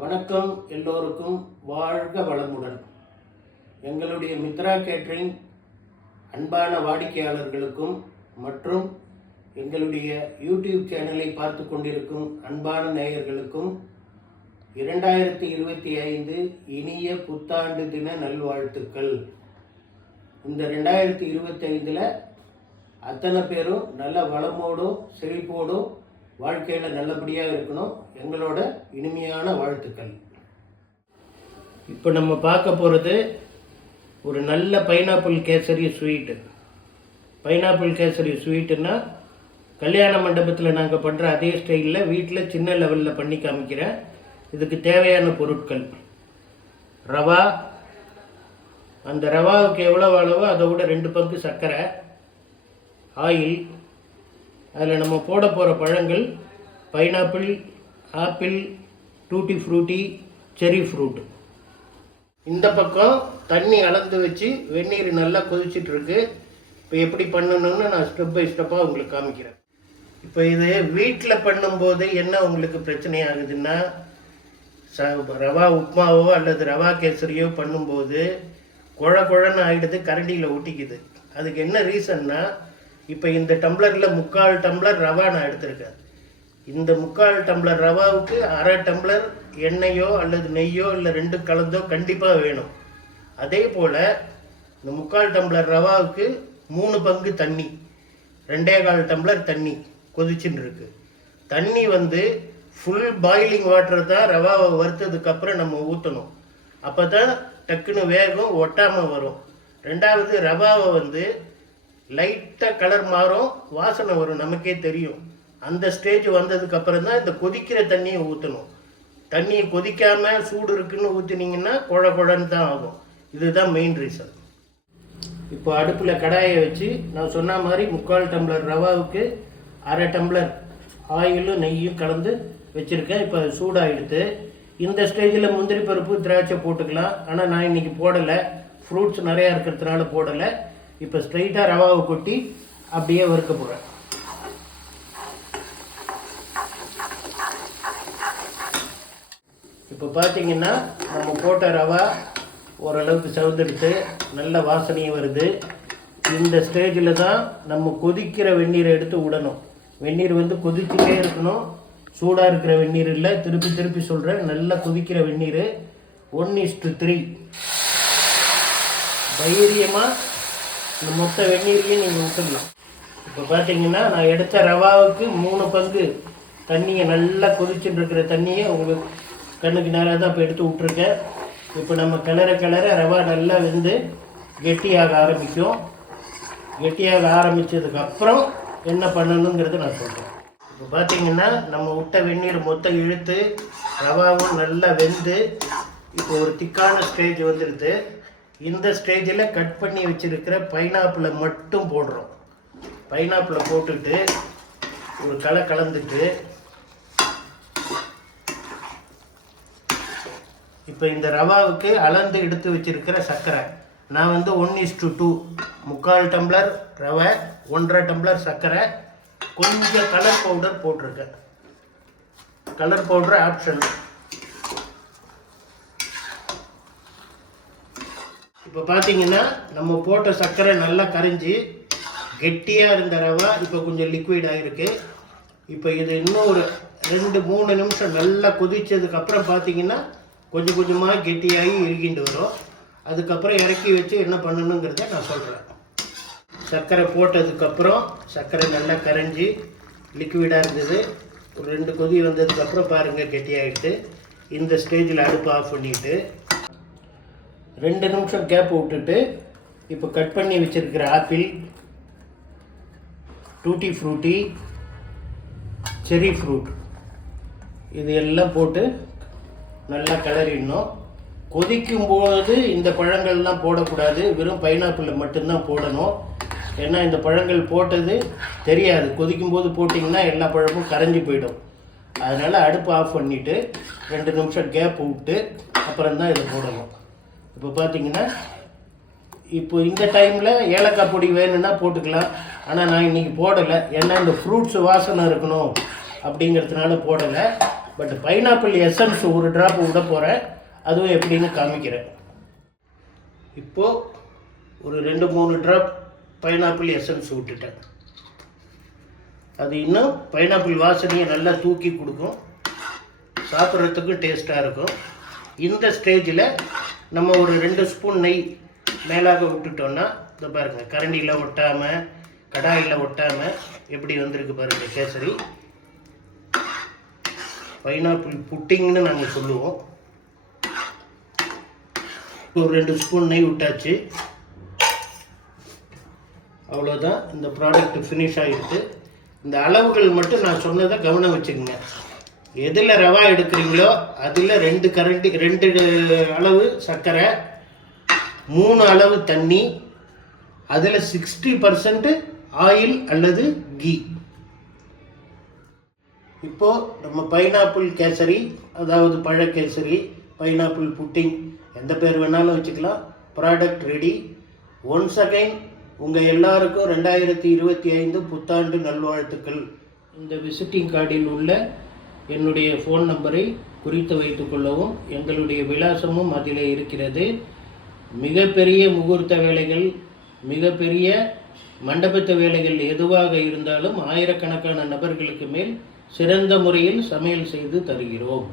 வணக்கம் எல்லோருக்கும் வாழ்க வளமுடன். எங்களுடைய மித்ரா கேட்ரிங் அன்பான வாடிக்கையாளர்களுக்கும் மற்றும் எங்களுடைய யூடியூப் சேனலை பார்த்து கொண்டிருக்கும் அன்பான நேயர்களுக்கும் இரண்டாயிரத்தி இருபத்தி ஐந்து இனிய புத்தாண்டு தின நல்வாழ்த்துக்கள். இந்த ரெண்டாயிரத்தி இருபத்தி ஐந்தில் அத்தனை பேரும் நல்ல வளமோடும் செழிப்போடும் வாழ்க்கையில் நல்லபடியாக இருக்கணும். எங்களோட இனிமையான வாழ்த்துக்கள். இப்போ நம்ம பார்க்க போகிறது ஒரு நல்ல pineapple kesari sweet pineapple kesari ஸ்வீட்டுன்னா கல்யாண மண்டபத்தில் நாங்கள் பண்ணுற அதே ஸ்டைலில் வீட்டில் சின்ன லெவலில் பண்ணி காமிக்கிறேன் இதுக்கு தேவையான பொருட்கள். ரவா அந்த ரவாவுக்கு எவ்வளோ அளவோ? அதை விட ரெண்டு பங்கு சர்க்கரை ஆயில் அதில் நம்ம போட போகிற பழங்கள் pineapple apple tutti frutti cherry fruit இந்த பக்கம் தண்ணி அளந்து வச்சு வெந்நீர் நல்லா கொதிச்சிட்ருக்கு. இப்போ எப்படி பண்ணணும்னு நான் ஸ்டெப் பை ஸ்டெப்பாக உங்களுக்கு காமிக்கிறேன். இப்போ இது வீட்டில் பண்ணும்போது என்ன உங்களுக்கு பிரச்சனை ஆகுதுன்னா ச ரவா உப்மாவோ அல்லது ரவா கேசரியோ பண்ணும்போது குழ குழன்னு ஆகிடுது கரண்டியில் ஒட்டிக்குது. அதுக்கு என்ன ரீசன்னா இப்போ இந்த டம்ளரில் முக்கால் டம்ளர் ரவா நான் எடுத்திருக்கேன். இந்த முக்கால் டம்ளர் ரவாவுக்கு அரை டம்ளர் எண்ணெயோ அல்லது நெய்யோ இல்லை ரெண்டு கலந்தோ கண்டிப்பாக வேணும். அதே போல் இந்த முக்கால் டம்ளர் ரவாவுக்கு மூணு பங்கு தண்ணி ரெண்டே கால் டம்ளர் தண்ணி கொதிச்சுன்னு இருக்கு தண்ணி வந்து ஃபுல் பாயிலிங் வாட்டர் தான் ரவாவை வறுத்ததுக்கப்புறம் நம்ம ஊற்றணும் அப்போ தான் டக்குன்னு வேகம் ஒட்டாமல் வரும். ரெண்டாவது ரவாவை வந்து லைட்டாக கலர் மாறும் வாசனை வரும் நமக்கே தெரியும். அந்த ஸ்டேஜ் வந்ததுக்கு அப்புறம் தான் இந்த கொதிக்கிற தண்ணியை ஊற்றணும் தண்ணியை கொதிக்காமல் சூடு இருக்குன்னு ஊற்றினீங்கன்னா குழ குழன்னு தான் ஆகும். இதுதான் மெயின் ரீசன் இப்போ அடுப்பில் கடாயை வச்சு நான் சொன்ன மாதிரி முக்கால் டம்ளர் ரவாவுக்கு அரை டம்ளர் ஆயிலும் நெய்யும் கலந்து வச்சுருக்கேன். இப்போ சூடாகிடுது இந்த ஸ்டேஜில் முந்திரி பருப்பு திராட்சை போட்டுக்கலாம். ஆனால் நான் இன்னைக்கு போடலை. ஃப்ரூட்ஸ் நிறையா இருக்கிறதுனால போடலை. இப்போ ஸ்ட்ரைட்டாக ரவாவை கொட்டி அப்படியே வறுக்க போகிறேன் இப்போ பார்த்தீங்கன்னா நம்ம போட்ட ரவா ஓரளவுக்கு செவந்தெடுத்து நல்ல வாசனையும் வருது. இந்த ஸ்டேஜில் தான் நம்ம கொதிக்கிற வெந்நீரை எடுத்து விடணும் வெந்நீர் வந்து கொதிச்சுட்டே இருக்கணும். சூடாக இருக்கிற வெந்நீர் இல்லை. திருப்பி திருப்பி சொல்கிறேன் நல்லா கொதிக்கிற வெந்நீர். ஒன் இஸ்டு த்ரீ தைரியமாக இந்த மொத்த வெந்நீரையும் நீங்கள் விட்டுடலாம் இப்போ பார்த்தீங்கன்னா நான் எடுத்த ரவாவுக்கு மூணு பங்கு தண்ணியை நல்லா கொதிச்சுட்டு இருக்கிற தண்ணியை உங்களுக்கு கண்ணுக்கு நேராக தான் இப்போ எடுத்து விட்ருக்கேன் இப்போ நம்ம கிளற கிளற ரவா நல்லா வெந்து கெட்டியாக ஆரம்பிக்கும். கெட்டியாக ஆரம்பித்ததுக்கப்புறம் என்ன பண்ணணுங்கிறத நான் சொல்கிறேன் இப்போ பார்த்தீங்கன்னா நம்ம விட்ட வெந்நீர் மொத்தம் இழுத்து ரவாவும் நல்லா வெந்து இப்போ ஒரு திக்கான ஸ்டேஜ் வந்துடுது இந்த ஸ்டேஜில் கட் பண்ணி வச்சுருக்கிற பைனாப்பிளை மட்டும் போடுறோம். பைனாப்பிளை போட்டுட்டு ஒரு களை கலந்துட்டு இப்போ இந்த ரவாவுக்கு அளந்து எடுத்து வச்சிருக்கிற சர்க்கரை. நான் வந்து ஒன் இஸ் டு டூ முக்கால் டம்ளர் ரவை ஒன்றரை டம்ளர் சர்க்கரை கொஞ்சம் கலர் பவுடர் போட்டிருக்கேன். கலர் பவுடர் ஆப்ஷன் இப்போ பார்த்தீங்கன்னா நம்ம போட்ட சர்க்கரை நல்லா கரைஞ்சி கெட்டியாக இருந்த ரவா இப்போ கொஞ்சம் லிக்விட் ஆகிருக்கு இப்போ இது இன்னும் ஒரு ரெண்டு மூணு நிமிஷம் நல்லா கொதித்ததுக்கப்புறம் பார்த்தீங்கன்னா கொஞ்சம் கொஞ்சமாக கெட்டியாகி இறுகிண்டு வரும். அதுக்கப்புறம் இறக்கி வச்சு என்ன பண்ணணுங்கிறத நான் சொல்கிறேன் சர்க்கரை போட்டதுக்கப்புறம் சர்க்கரை நல்லா கரைஞ்சி லிக்விடாக இருந்தது. ஒரு ரெண்டு கொதி வந்ததுக்கப்புறம் பாருங்கள் கெட்டியாகிட்டு இந்த ஸ்டேஜில் அடுப்பு ஆஃப் பண்ணிவிட்டு ரெண்டு நிமிஷம் கேப் விட்டுட்டு இப்போ கட் பண்ணி வச்சிருக்கிற apple tutti frutti cherry fruit இது எல்லாம் போட்டு நல்லா கிளறிடணும். கொதிக்கும் போது இந்த பழங்கள்லாம் போடக்கூடாது. வெறும் பைனாப்பிளில் மட்டும்தான் போடணும். ஏன்னா இந்த பழங்கள் போட்டது தெரியாது. கொதிக்கும் போது போட்டிங்கன்னா எல்லா பழமும் கரைஞ்சி போயிடும். அதனால் அடுப்பு ஆஃப் பண்ணிவிட்டு ரெண்டு நிமிஷம் கேப் விட்டு அப்புறம் தான் இதை போடணும். இப்போ பார்த்தீங்கன்னா இப்போ இந்த டைமில் ஏலக்காய் பொடி வேணும்னா போட்டுக்கலாம். ஆனால் நான் இன்னைக்கு போடலை. ஏன்னா இந்த ஃப்ரூட்ஸ் வாசனை இருக்கணும் அப்படிங்கிறதுனால போடலை. பட் பைனாப்பிள் எசன்ஸ் ஒரு ட்ராப் விட போகிறேன் அதுவும் எப்படின்னு காமிக்கிறேன். இப்போது ஒரு ரெண்டு மூணு ட்ராப் பைனாப்பிள் எசன்ஸ் விட்டுட்டேன். அது இன்னும் பைனாப்பிள் வாசனையை நல்லா தூக்கி கொடுக்கும். சாப்பிட்றதுக்கும் டேஸ்ட்டாக இருக்கும். இந்த ஸ்டேஜில் நம்ம ஒரு ரெண்டு ஸ்பூன் நெய் மேலாக விட்டுட்டோன்னா இதை பாருங்கள் கரண்டியில் ஒட்டாமல் கடாயில் ஒட்டாமல் எப்படி வந்திருக்கு பாருங்கள் கேசரி. பைனாப்பிள் புட்டிங்னு நாங்கள் சொல்லுவோம். ஒரு ரெண்டு ஸ்பூன் நெய் விட்டாச்சு. அவ்வளோதான் இந்த ப்ராடக்ட் ஃபினிஷ் ஆகிடுது இந்த அளவுகள் மட்டும் நான் சொன்னதை கவனம் வச்சுக்கோங்க. எதில் ரவா எடுக்கிறீங்களோ அதில் ரெண்டு கரண்டி ரெண்டு அளவு சர்க்கரை மூணு அளவு தண்ணி அதில் சிக்ஸ்டி பர்சன்ட்டு ஆயில் அல்லது கீ இப்போ நம்ம பைனாப்பிள் கேசரி அதாவது பழக்கேசரி பைனாப்பிள் புட்டிங் எந்த பேர் வேணாலும் வச்சுக்கலாம். ப்ராடக்ட் ரெடி ஒன்ஸ் அகைன் உங்கள் எல்லாருக்கும் ரெண்டாயிரத்தி இருபத்தி ஐந்து புத்தாண்டு நல்வாழ்த்துக்கள். இந்த விசிட்டிங் கார்டில் உள்ள என்னுடைய ஃபோன் நம்பரை குறித்து வைத்து கொள்ளவும் எங்களுடைய விலாசமும் அதில் இருக்கிறது. மிகப்பெரிய முகூர்த்த வேலைகள் மிகப்பெரிய மண்டபத்து வேலைகள் எதுவாக இருந்தாலும் ஆயிரக்கணக்கான நபர்களுக்கு மேல் சிறந்த முறையில் சமையல் செய்து தருகிறோம்.